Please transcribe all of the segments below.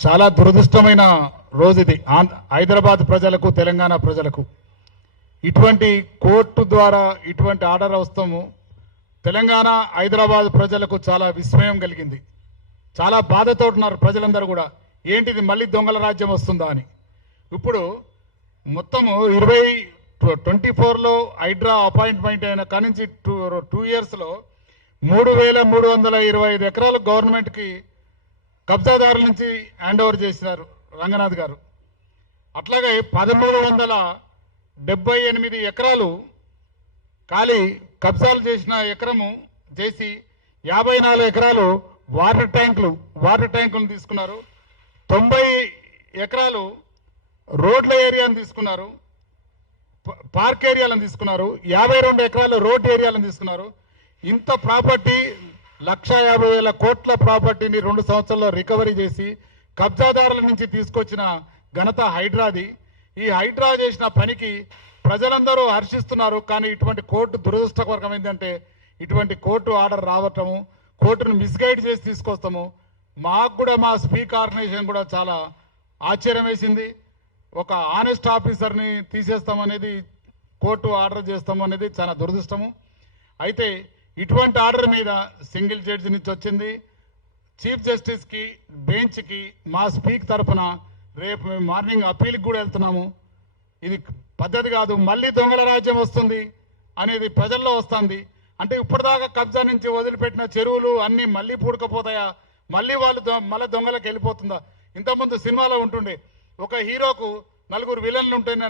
చాలా దురదృష్టమైన రోజు ఇది హైదరాబాద్ ప్రజలకు, తెలంగాణ ప్రజలకు. ఇటువంటి కోర్టు ద్వారా ఇటువంటి ఆర్డర్ వస్తాము తెలంగాణ హైదరాబాద్ ప్రజలకు చాలా విస్మయం కలిగింది. చాలా బాధతో ఉన్నారు ప్రజలందరూ కూడా. ఏంటిది మళ్ళీ దొంగల రాజ్యం వస్తుందా అని. ఇప్పుడు మొత్తము 2024లో హైడ్రా అపాయింట్మెంట్ అయిన కానించి 2 ఇయర్స్లో 3,325 ఎకరాలు గవర్నమెంట్కి కబ్జాదారుల నుంచి హ్యాండ్ ఓవర్ చేసినారు రంగనాథ్ గారు. అట్లాగే 1,378 ఎకరాలు ఖాళీ కబ్జాలు చేసిన ఎకరము చేసి 54 ఎకరాలు వాటర్ ట్యాంకులను తీసుకున్నారు. 90 ఎకరాలు రోడ్ల ఏరియాను తీసుకున్నారు, పార్క్ ఏరియాలను తీసుకున్నారు. 52 ఎకరాలు రోడ్ ఏరియాలను తీసుకున్నారు. ఇంత ప్రాపర్టీ 1,50,000 కోట్ల ప్రాపర్టీని 2 సంవత్సరాల్లో రికవరీ చేసి కబ్జాదారుల నుంచి తీసుకొచ్చిన ఘనత హైడ్రాది. ఈ హైడ్రా చేసిన పనికి ప్రజలందరూ హర్షిస్తున్నారు. కానీ ఇటువంటి కోర్టు దురదృష్టకరం ఏంటంటే ఇటువంటి కోర్టు ఆర్డర్ రావటము, కోర్టును మిస్గైడ్ చేసి తీసుకొస్తాము. మాకు కూడా మా స్పీక్ ఆర్గనైజేషన్ కూడా చాలా ఆశ్చర్యం వేసింది. ఒక ఆనెస్ట్ ఆఫీసర్ని తీసేస్తామనేది, కోర్టు ఆర్డర్ చేస్తామనేది చాలా దురదృష్టము. అయితే ఇటువంటి ఆర్డర్ మీద సింగిల్ జడ్జి నుంచి వచ్చింది. చీఫ్ జస్టిస్కి, బెంచ్కి మా స్పీక్ తరఫున రేపు మేము మార్నింగ్ అప్పీల్కి కూడా వెళ్తున్నాము. ఇది పద్ధతి కాదు, మళ్ళీ దొంగల రాజ్యం వస్తుంది అనేది ప్రజల్లో వస్తుంది. అంటే ఇప్పటిదాకా కబ్జా నుంచి వదిలిపెట్టిన చెరువులు అన్నీ మళ్ళీ పూడకపోతాయా? మళ్ళీ మళ్ళీ దొంగలకు వెళ్ళిపోతుందా? ఇంతకుముందు సినిమాలో ఉంటుండే ఒక హీరోకు 4 విలన్లు ఉంటేనే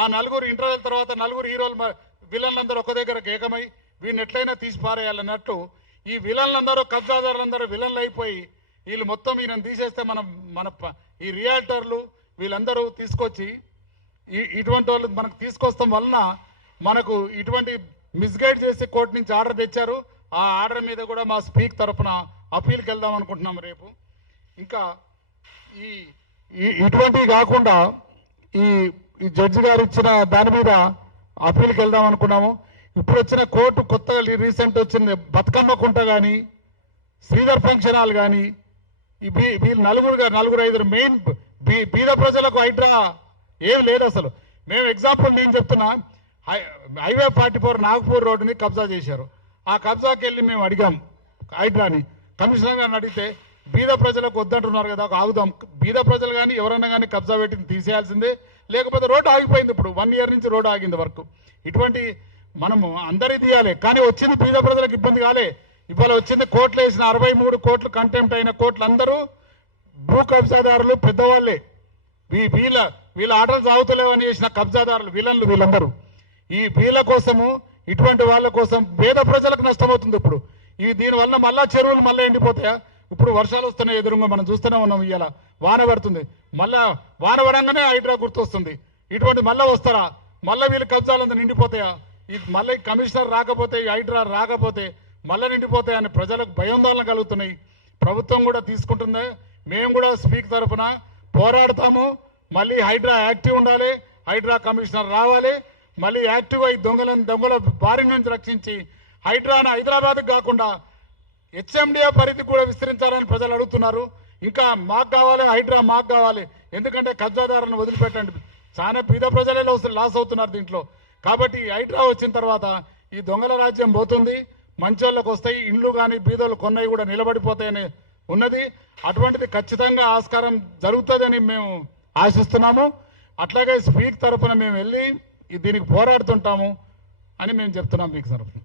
ఆ నలుగురు ఇంటర్వెల్ తర్వాత 4 హీరోలు విలన్లందరూ ఒక దగ్గర ఏకమై వీడిని ఎట్లయినా తీసి పారేయాలన్నట్టు ఈ విలన్లందరూ, కబ్జాదారులందరూ విలన్లు అయిపోయి వీళ్ళు మొత్తం ఈయన తీసేస్తే మన ఈ రియాల్టర్లు వీళ్ళందరూ తీసుకొచ్చి ఇటువంటి వాళ్ళు మనకు తీసుకొస్తాం వలన మనకు ఇటువంటి మిస్గైడ్ చేసి కోర్టు నుంచి ఆర్డర్ తెచ్చారు. ఆ ఆర్డర్ మీద కూడా మా స్పీక్ తరఫున అప్పీల్కి వెళ్దాం అనుకుంటున్నాం రేపు. ఇంకా ఇటువంటివి కాకుండా ఈ జడ్జి గారు ఇచ్చిన దాని మీద అప్పీల్కి వెళ్దాం అనుకున్నాము. ఇప్పుడు వచ్చిన కోర్టు కొత్తగా రీసెంట్ వచ్చింది బతుకమ్మ కుంట కానీ, శ్రీధర్ ఫంక్షన్ హాల్ కానీ, వీళ్ళు 4-5 మెయిన్ బీద ప్రజలకు హైడ్రా ఏం లేదు అసలు. మేము ఎగ్జాంపుల్ నేను చెప్తున్నా, హైవే 44 నాగపూర్ రోడ్డుని కబ్జా చేశారు. ఆ కబ్జాకి వెళ్ళి మేము అడిగాం హైడ్రాని. కమిషనర్ గారిని అడిగితే బీద ప్రజలకు వద్దంటున్నారు కదా, ఆగుదాం. బీద ప్రజలు కానీ ఎవరన్నా కానీ కబ్జా పెట్టి తీసేయాల్సిందే, లేకపోతే రోడ్డు ఆగిపోయింది. ఇప్పుడు 1 ఇయర్ నుంచి రోడ్డు ఆగింది వరకు. ఇటువంటి మనము అందరి తీయాలి. కానీ వచ్చింది బీద ప్రజలకు ఇబ్బంది కాలే. ఇవాళ వచ్చింది కోర్టులో వేసిన 63 కోట్లు కంటెంప్ట్ అయిన కోట్లు అందరూ భూ కబ్జాదారులు పెద్దవాళ్ళే. వీళ్ళ ఆటలు సాగుతలేవని చేసిన కబ్జాదారులు విలన్లు వీళ్ళందరూ. ఈ వీళ్ళ కోసము, ఇటువంటి వాళ్ళ కోసం పేద ప్రజలకు నష్టమవుతుంది. ఇప్పుడు దీనివల్ల మళ్ళా చెరువులు మళ్ళీ ఎండిపోతాయా? ఇప్పుడు వర్షాలు వస్తున్నాయి ఎదురుగా, మనం చూస్తూనే ఉన్నాం. ఇవాళ వాన పడుతుంది, మళ్ళా వాన పడంగానే హైడ్రా గుర్తొస్తుంది. ఇటువంటి మళ్ళీ వస్తారా? మళ్ళీ వీళ్ళు కబ్జాలంతా నిండిపోతాయా? మళ్ళీ కమిషనర్ రాకపోతే, హైడ్రా రాకపోతే మళ్ళీ నిండిపోతాయని ప్రజలకు భయాందోళన కలుగుతున్నాయి. ప్రభుత్వం కూడా తీసుకుంటుందా? మేము కూడా స్పీక్ తరఫున పోరాడతాము. మళ్ళీ హైడ్రా యాక్టివ్ ఉండాలి, హైడ్రా కమిషనర్ రావాలి. మళ్ళీ యాక్టివ్గా ఈ దొంగల బారి నుంచి రక్షించి హైడ్రాను హైదరాబాద్కి కాకుండా హెచ్ఎండిఏ పరిధికి కూడా విస్తరించాలని ప్రజలు అడుగుతున్నారు. ఇంకా మాకు కావాలి, హైడ్రా మాకు కావాలి. ఎందుకంటే కబ్జాదారులను వదిలిపెట్టండి. చాలా బీద ప్రజలే లాస్ అవుతున్నారు దీంట్లో. కాబట్టి హైడ్రా వచ్చిన తర్వాత ఈ దొంగల రాజ్యం పోతుంది, మంచోళ్ళకు వస్తాయి. ఇండ్లు కానీ బీదోళ్ళు కొన్నవి కూడా నిలబడిపోతాయని ఉన్నది. అటువంటిది ఖచ్చితంగా ఆస్కారం జరుగుతుందని మేము ఆశిస్తున్నాము. అట్లాగే స్పీక్ తరఫున మేము వెళ్ళి దీనికి పోరాడుతుంటాము అని మేము చెప్తున్నాం మీకు తరఫున.